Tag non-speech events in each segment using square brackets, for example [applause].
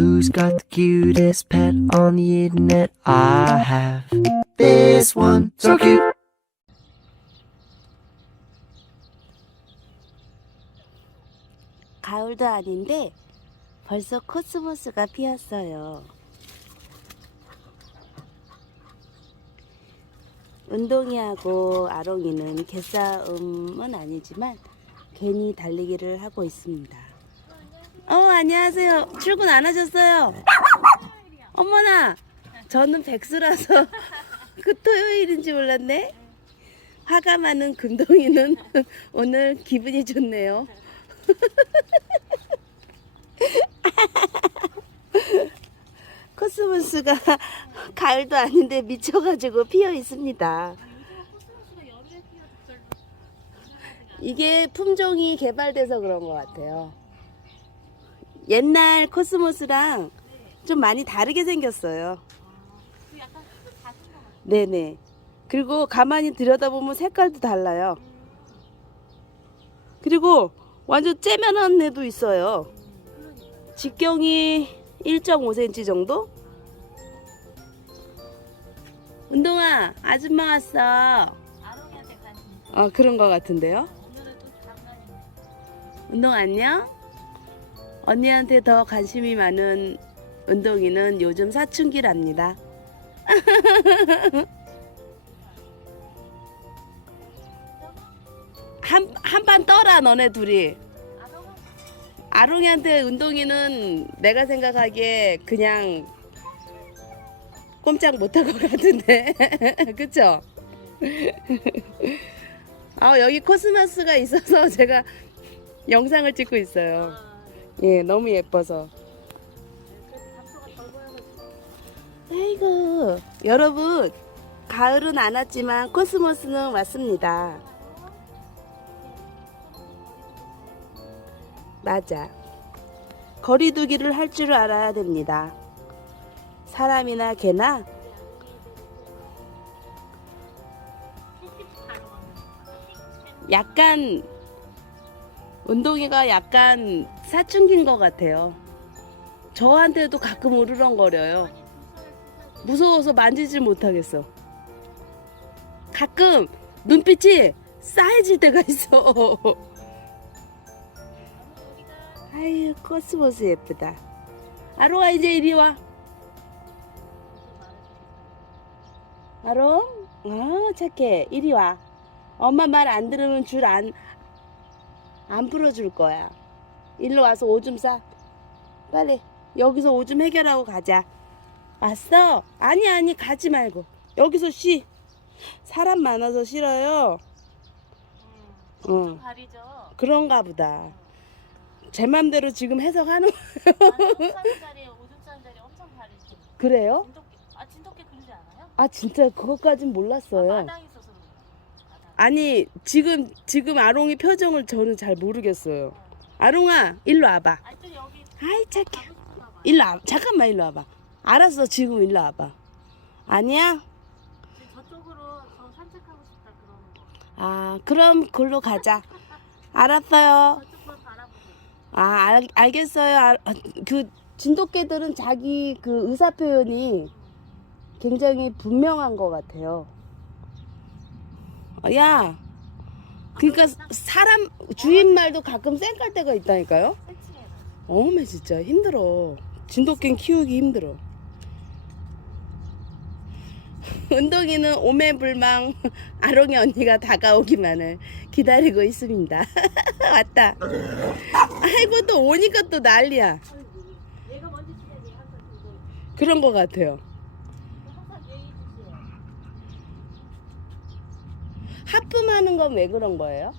Who's got the cutest pet on the internet? I have this one, so cute. 가을도 아닌데 벌써 코스모스가 피었어요. 운동이하고 아롱이는 개싸움은 아니지만 괜히 달리기를 하고 있습니다. 어, 안녕하세요. 출근 안 하셨어요? 어머나, 저는 백수라서 [laughs] 그 토요일인지 몰랐네. 화가 많은 금동이는 [laughs] 오늘 기분이 좋네요. [laughs] 코스모스가 가을도 아닌데 미쳐가지고 피어 있습니다. 이게 품종이 개발돼서 그런 것 같아요. 옛날 코스모스랑 좀 많이 다르게 생겼어요. 네네. 그리고 가만히 들여다보면 색깔도 달라요. 그리고 완전 째면한 애도 있어요. 직경이 1.5cm 정도? 운동아, 아줌마 왔어. 어, 그런 것 같은데요? 운동 안녕? 언니한테 더 관심이 많은 운동이는 요즘 사춘기랍니다. [laughs] 한, 한 판 떠라, 너네 둘이. 아롱이한테 운동이는 내가 생각하기에 그냥 꼼짝 못할 것 같은데. 그쵸? [laughs] 아, 여기 코스모스가 있어서 [laughs] 제가 영상을 찍고 있어요. 예, 너무 예뻐서. 아이고, 여러분, 가을은 안 왔지만 코스모스는 왔습니다. 맞아. 거리두기를 할 줄 알아야 됩니다. 사람이나 개나 약간 운동이가 약간 사춘기인 것 같아요. 저한테도 가끔 으르렁거려요. 무서워서 만지질 못하겠어. 가끔 눈빛이 싸해질 때가 있어. [laughs] 아유 코스모스 예쁘다. 아롱아 이제 이리 와. 아롱? 아 착해. 이리 와. 엄마 말 안 들으면 줄 안 안 풀어줄 거야. 일로 와서 오줌 싸. 빨리 여기서 오줌 해결하고 가자. 왔어? 아니 아니 가지 말고 여기서 쉬. 사람 많아서 싫어요. 응. 가리죠. 그런가 보다. 제 맘대로 지금 해석하는 오줌 싸는 자리에 오줌 싸는 자리 엄청 가리죠. 그래요? 진돗개. 아 진돗개 그러지 않아요? 아 진짜 그것까진 아, 몰랐어요. 마당이 있어서 그런가. 마당. 아니 지금 지금 아롱이 표정을 저는 잘 모르겠어요. 아롱아 일로 와봐. 여기 아이 착해. 일로 와. 잠깐만 일로 와봐. 알았어 지금 일로 와봐. 아니야? 저쪽으로 저 산책하고 싶다 그러는 거. 아 그럼 글로 가자. 알았어요. 바라보고. 아 알, 알겠어요. 알, 아, 그 진돗개들은 자기 그 의사 표현이 굉장히 분명한 것 같아요. 어, 야, 그러니까 사람 주인 말도 가끔 쌩깔 때가 있다니까요. 어메 진짜 힘들어. 진돗개 키우기 힘들어. [laughs] 은동이는 오매불망 [laughs] 아롱이 언니가 다가오기만을 기다리고 있습니다. [laughs] 왔다. 아이고 또 오니까 또 난리야. 그런 것 같아요. 항상 예의 주세요. 하품하는 건 왜 그런 거예요?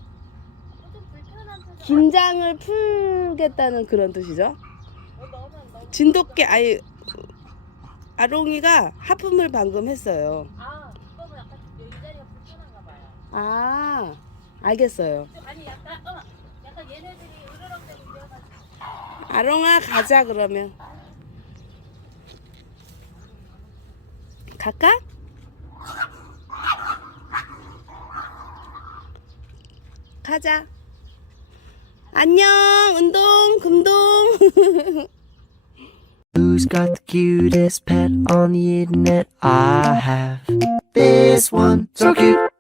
좀 불편한 표정. 긴장을 풀겠다는 그런 뜻이죠? 어, 너무. 진돗개 아니 아롱이가 하품을 방금 했어요. 아 그거는 약간 이 자리가 불편한가 봐요. 아 알겠어요. 아니 약간 어 약간 얘네들이 으르렁대고 이래가지고. 아롱아 가자 그러면 갈까? 가자 안녕 운동 금동 Who's got the cutest pet on the internet? I have this one, so cute.